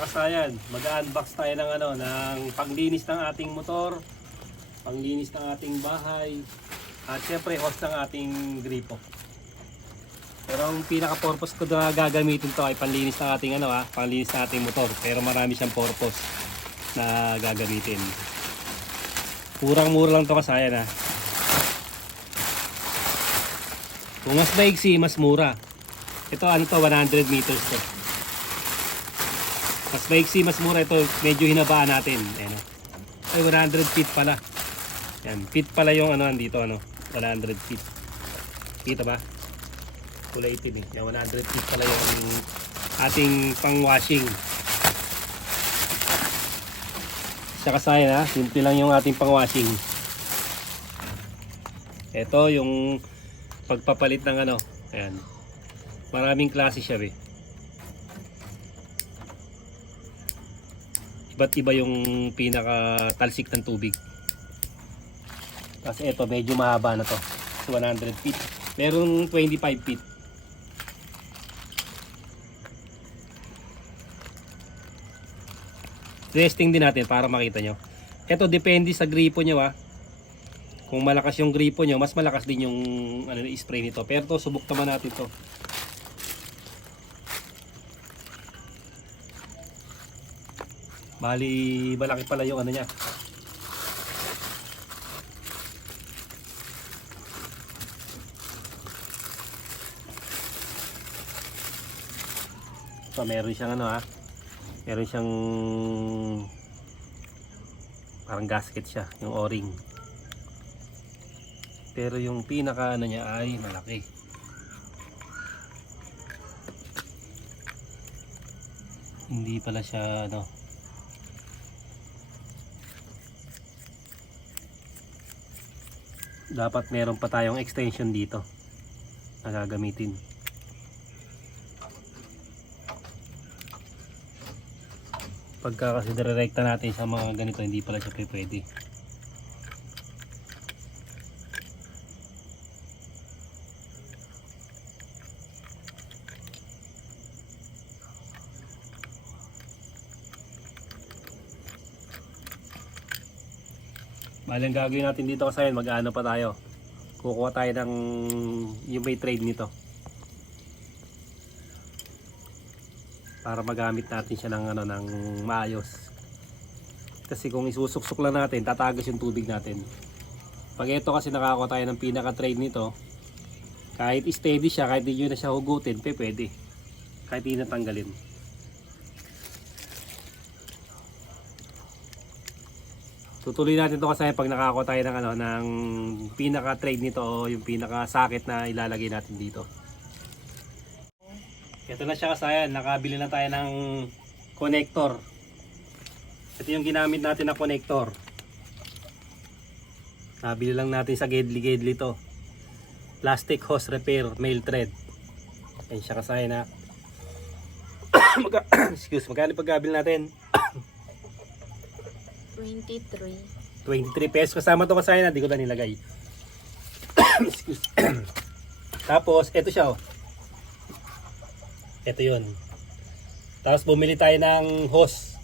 Mga kasayan, mag-unbox tayo ng ng panglinis ng ating motor, panglinis ng ating bahay, at syempre host ng ating gripo. Pero ang pinaka-purpose ko na gagamitin to ay panlinis ng ating panlinis ng ating motor. Pero marami siyang purpose na gagamitin. Murang-mura lang to kasayan Kung mas maigsi, mas mura. Ito 100 meters to. Mas maigsi, mas mura ito. Medyo hinabaan natin. Ayan, ay 100 feet pala. Yan, feet pala yung andito 100 feet. Kita ba? Kulay itim Yan, 100 feet pala yung ating pang-washing. Sa kasaya simple lang yung ating pang-washing. Ito yung pagpapalit ng ayan. Maraming klase siya Iba't iba yung pinaka-talsik ng tubig. Kasi ito medyo mahaba na to. 100 feet. Merong 25 feet. Testing din natin para makita nyo. Ito depende sa gripo nyo Kung malakas yung gripo nyo, mas malakas din yung spray nito. Pero to, subok naman natin to. Bali, malaki pala yung niya. So, meron siyang meron siyang parang gasket siya, yung o-ring. Pero yung pinaka niya ay malaki. Hindi pala siya dapat meron pa tayong extension dito na gagamitin. Pagka kasi direkta natin sa mga ganito, hindi pala siya pwede. Bali ang gagawin natin dito kasi mag-ano pa tayo. Kukuha tayo ng yung may trade nito. Para magamit natin siya ng ng maayos. Kasi kung isusuksok lang natin, tatagas yung tubig natin. Pag ito kasi nakakuha tayo ng pinaka-trade nito, kahit steady siya, kahit hindi nyo na siya hugutin, pwede. Kahit hindi natanggalin. Tutuloy natin ito kasi pag nakakuha tayo ng ng pinaka-trade nito o yung pinaka-socket na ilalagay natin dito. Ito na siya kasayan, nakabili na tayo ng connector. Ito yung ginamit natin na connector. Nabili lang natin sa Gedli to. Plastic hose repair male thread. Ayan siya kasayan Excuse, magkano pagkabili natin? 23 pesos. Kasama to kasayan hindi ko na nilagay. Excuse. Tapos, ito siya Ito yun. Tapos bumili tayo ng hose.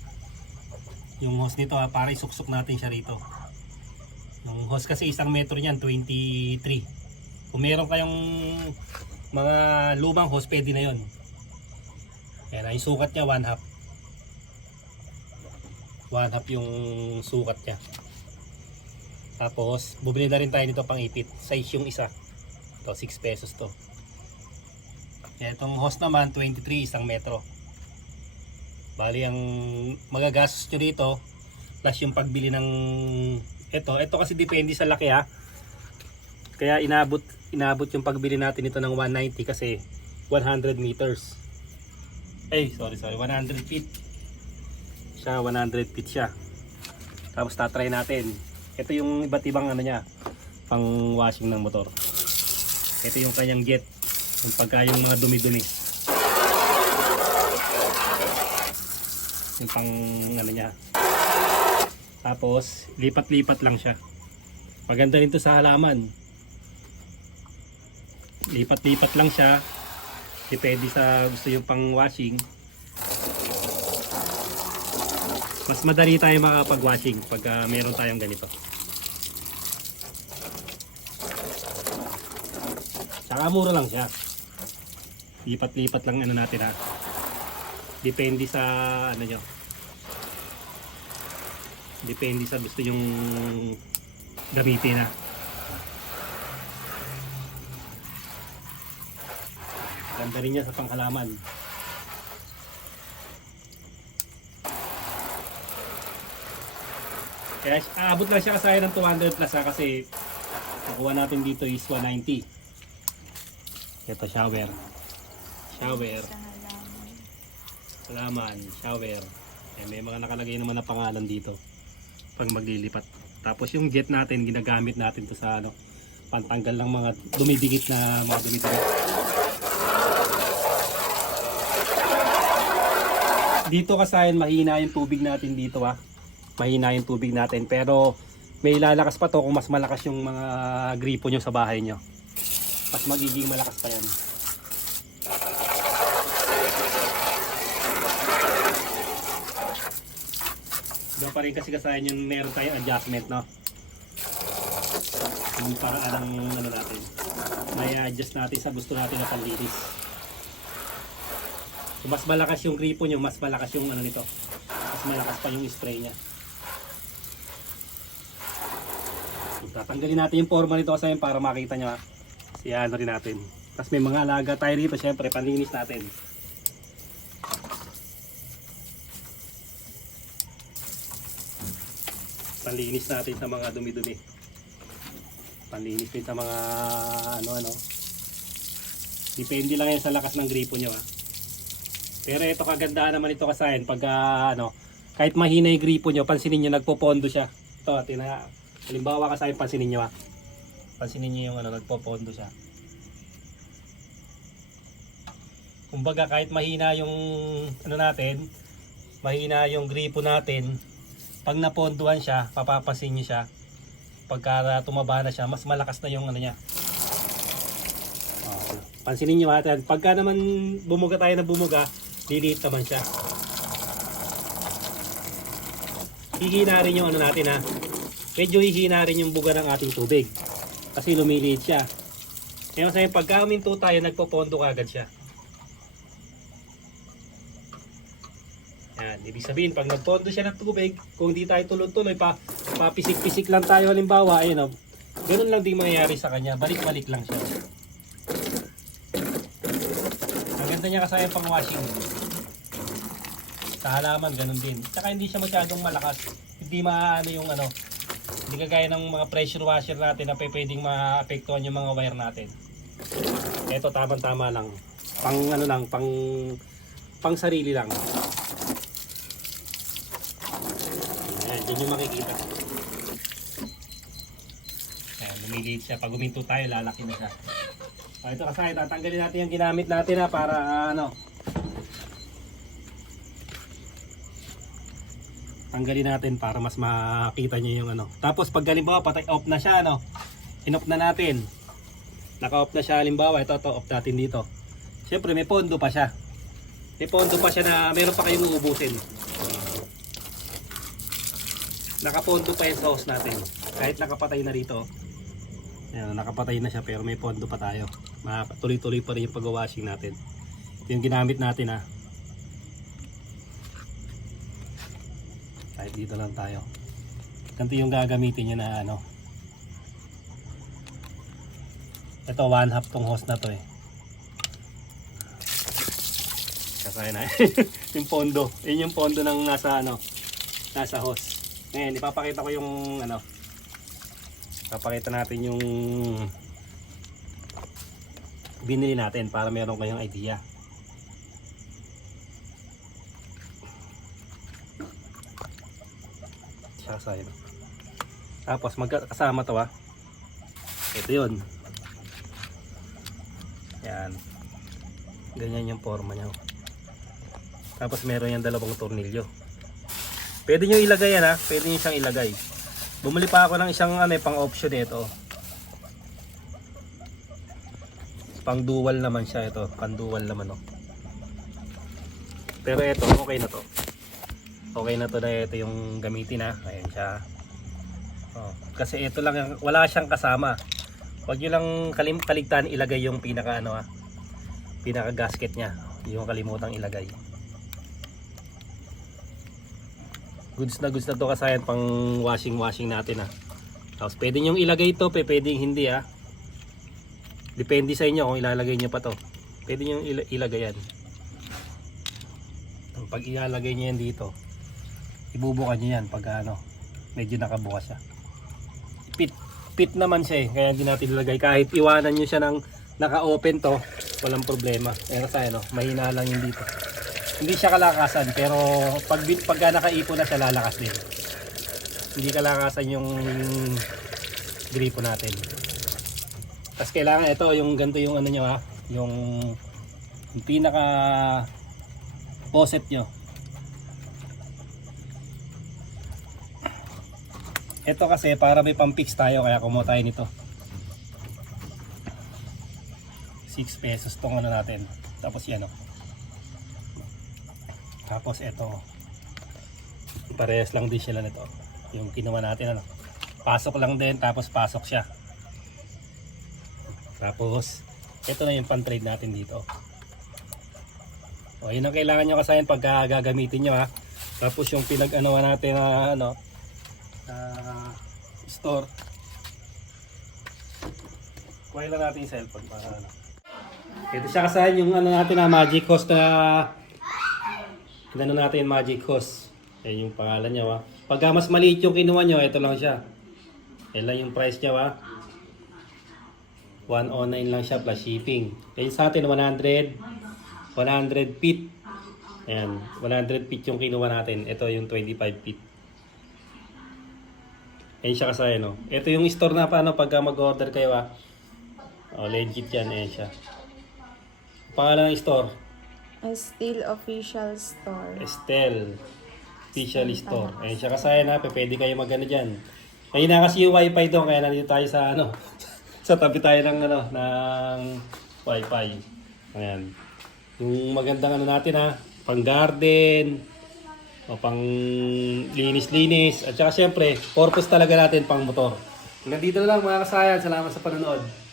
Yung hose nito para isuksok natin siya rito. Yung hose kasi 1 metro niyan, 23. Kung meron kayong mga lumang hose, pwede na yun. Ayan, yung sukat niya 1/2. 1/2 yung sukat niya. Tapos bumili na rin tayo nito pang ipit. Size yung isa. Ito 6 pesos to. Itong hose naman 23, 1 metro. Bali ang magagastos nyo dito plus yung pagbili ng ito kasi depende sa laki kaya inabot yung pagbili natin ito ng 190 kasi 100 meters. 100 feet siya, 100 feet siya. Tapos tatry natin. Ito yung iba't ibang niya pang washing ng motor. Ito yung kanyang jet, yung pagka yung mga dumi-dumi, yung pang niya. Tapos lipat-lipat lang siya. Maganda rin to sa halaman. Lipat-lipat lang siya. Depende sa gusto yung pang washing. Mas madali tayo makapag-washing pag meron tayong ganito. Tsaka mura lang siya. Lipat-lipat lang ano natin ha. Depende sa ano nyo. Depende sa gusto yung gamitin ha. Ganda rin niya sa panghalaman. Kaya aabot lang siya kasaya ng 200 plus ha, kasi nakuha natin dito is 190. Ito shower. Shower. Halaman. Shower. May mga nakalagay naman na pangalan dito pag maglilipat. Tapos yung jet natin, ginagamit natin to sa ano, pantanggal ng mga dumidikit na mga dumidikit. Dito kasayan, mahina yung tubig natin dito ha. Mahina yung tubig natin, pero may lalakas pa to kung mas malakas yung mga gripo nyo sa bahay nyo. Mas magiging malakas pa yan. Iba pa rin kasi kasayan yung meron tayong adjustment, no? Yung paraan ng ano natin, may adjust natin sa gusto natin na panlinis. So, mas malakas yung gripo nyo, mas malakas yung ano nito, mas malakas pa yung spray nya. Tatanggalin natin yung forma nito kasi para makita nyo ha. Siya ano rin natin. Tapos may mga alaga tayo dito, syempre panlinis natin. Panlinis natin sa mga dumi-dumi. Panlinis din sa mga ano-ano. Depende lang yan sa lakas ng gripo nyo ha. Pero ito kagandahan naman ito kasayan pag ano, kahit mahina yung gripo nyo, pansinin nyo nagpopondo siya. Ito, halimbawa kasayan, pansinin nyo ha. Pansinin nyo yung ano, nagpopondo siya. Kumbaga kahit mahina yung ano natin, mahina yung gripo natin, pag naponduhan siya, papapasin nyo siya. Pagka tumaba na siya, mas malakas na yung ano niya. Pansinin nyo ha, pagka naman bumuga tayo na bumuga, liliit naman siya. Hihina rin yung ano natin ha. Medyo hihina rin yung buga ng ating tubig. Kasi lumiliit siya. Kaya masaya pagka huminto tayo, nagpopondo agad siya. Yan, ibig sabihin pag nagpondo siya ng tubig, kung di tayo tuloy-tuloy papisik-pisik lang tayo halimbawa, ayun o. Ganun lang din mangyayari sa kanya, balik-balik lang siya. Ang ganda niya kasi yung pang washing. Sa halaman, ganun din. Tsaka hindi siya masyadong malakas. Hindi maano yung ano, hindi kagaya ng mga pressure washer natin na pwedeng maapektuhan yung mga wire natin. Ito tamang-tama lang. Pang ano lang, pang sarili lang. Ayan, dyan yung makikita. Ayan, lumiliit siya. Pag huminto tayo, lalaki na siya. Ito kasi, tatanggalin natin yung ginamit natin na para ano, tanggalin natin para mas makita nyo yung ano. Tapos pag halimbawa patay off na siya, ano, in-off na natin, naka-off na siya halimbawa, ito off natin dito. Siyempre may pondo pa siya. May pondo pa siya na meron pa kayong uubusin. Nakapondo pa yung sauce natin. Kahit nakapatay na rito. Ayan, nakapatay na siya pero may pondo pa tayo. Tuloy-tuloy pa rin yung pag-washing natin. Yung ginamit natin ha. Kahit dito lang tayo. Ganito yung gagamitin nyo na ano. Ito 1/2 tong hose na to eh. Kasaya na yung pondo. Yun yung pondo ng nasa ano, nasa hose. Ngayon ipapakita ko yung ano. Ipapakita natin yung binili natin para meron kayong idea. Kasaya. Tapos magkasama to ha. Ito yun. Yan. Ganyan yung forma niya. Tapos meron yung dalawang tornilyo. Pwede nyo ilagay yan ha. Pwede nyo siyang ilagay. Bumili pa ako ng isang ano, pang option ito. Pang dual naman siya ito. Pang dual naman oh. Pero ito okay na to. Okay na to na ito yung gamitin ha. Ayan siya. Oh, kasi ito lang yung, wala siyang kasama. Huwag nyo lang kaligtaan ilagay yung pinaka ano ha. Pinaka gasket niya. Yung kalimutang ilagay. Goods na to kasayan pang washing natin ha. Tapos pwede nyo ilagay ito, pwede hindi ha. Depende sa inyo kung ilalagay nyo pa to. Pwede nyo ilagay yan. Pag ilalagay nyo yan dito, ibubukan nyo yan pag ano, medyo nakabukas siya. Fit naman siya eh, kaya hindi natin ilagay. Kahit iwanan nyo siya ng naka-open to, walang problema. Pero sa ano, mahina lang yung dito. Hindi siya kalakasan, pero pag nakaipon na siya, lalakas din. Hindi kalakasan yung gripo natin. Tapos kailangan ito, yung ganito yung ano nyo ha, yung pinaka faucet nyo. Ito kasi para may pang-fix tayo, kaya kumuha tayo nito. 6 pesos tong ano natin. Tapos yan o. Tapos ito. Parehas lang din sila nito. Yung kinuha natin ano. Pasok lang din, tapos pasok siya. Tapos ito na yung pan-trade natin dito. O, yun ang kailangan nyo kasayan pag gagamitin nyo ha. Tapos yung pinag-anoan natin na ano, store. Kuha lang natin yung cellphone para ano. Ito siya kasayan yung ano natin na Magic Hose na ano natin yung Magic Hose. Yan yung pangalan niya ha. Pagka mas maliit yung kinuha nyo, ito lang siya. Yan lang yung price niya ha. 109 lang siya plus shipping. Kaya sa atin 100 feet. Ayan, 100 feet yung kinuha natin. Ito yung 25 feet. Ayan siya kasaya no. Ito yung store na paano pagka mag-order kayo ha. O, legit yan. Ayan siya. Pangalan ng store? Steel Official Store. Estel Official Store. Ayan siya kasaya na. Pwede kayo mag-ano dyan. Ngayon na kasi yung wifi doon. Kaya nandito tayo sa ano. Sa tabi tayo ng ano. Ng wifi. Ayan. Yung magandang ano natin ha. Pang garden. O pang linis-linis. At saka syempre, purpose talaga natin pang motor. Hanggang dito na lang mga kasayan. Salamat sa panonood.